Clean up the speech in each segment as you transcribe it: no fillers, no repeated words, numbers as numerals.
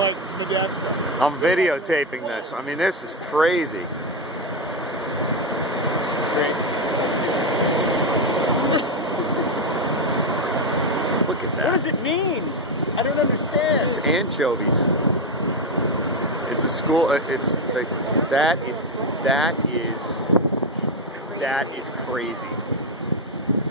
like Modesto. I'm videotaping this. I mean, this is crazy. Look at that. What does it mean? I don't understand. It's anchovies. It's a school. It's like that is crazy.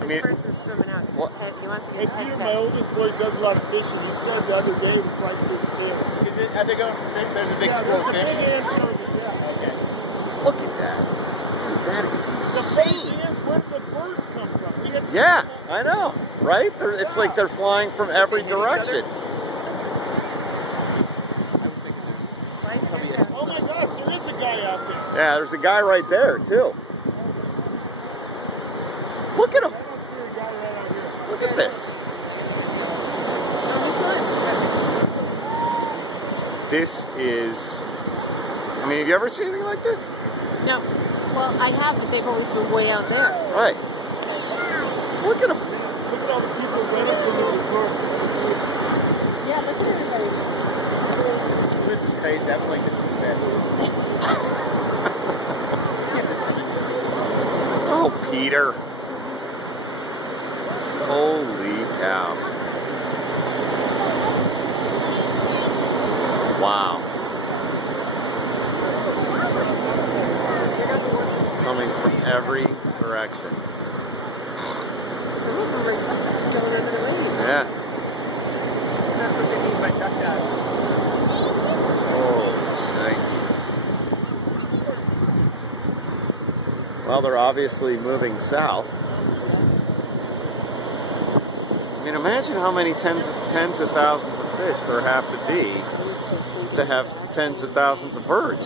I mean, This person's swimming out. He wants to get his head Peter, cut. my oldest boy, does a lot of fishing. He said the other day it's like this too. Is it? Are they going for fish? There's a big school of fish. Okay. look at that. Dude, that is insane. Where the birds come from. Yeah, I know, right? It's like they're flying from every direction. Oh my gosh, there is a guy out there. Yeah, there's a guy right there, too. Look at him. Look at this. This is... I mean, have you ever seen anything like this? No. Well, I have, but they've always been way out there. Right. Look at him. Look at all the people running from the resort. Yeah, look at everybody. This is crazy. I haven't like this one bed. Oh, Peter. Holy cow. Wow. Coming from every direction. Some of them are going over the waves. Yeah. That's what they mean by duck diving. Oh, nice. Well, they're obviously moving south. I mean, imagine how many tens of thousands of fish there have to be to have tens of thousands of birds.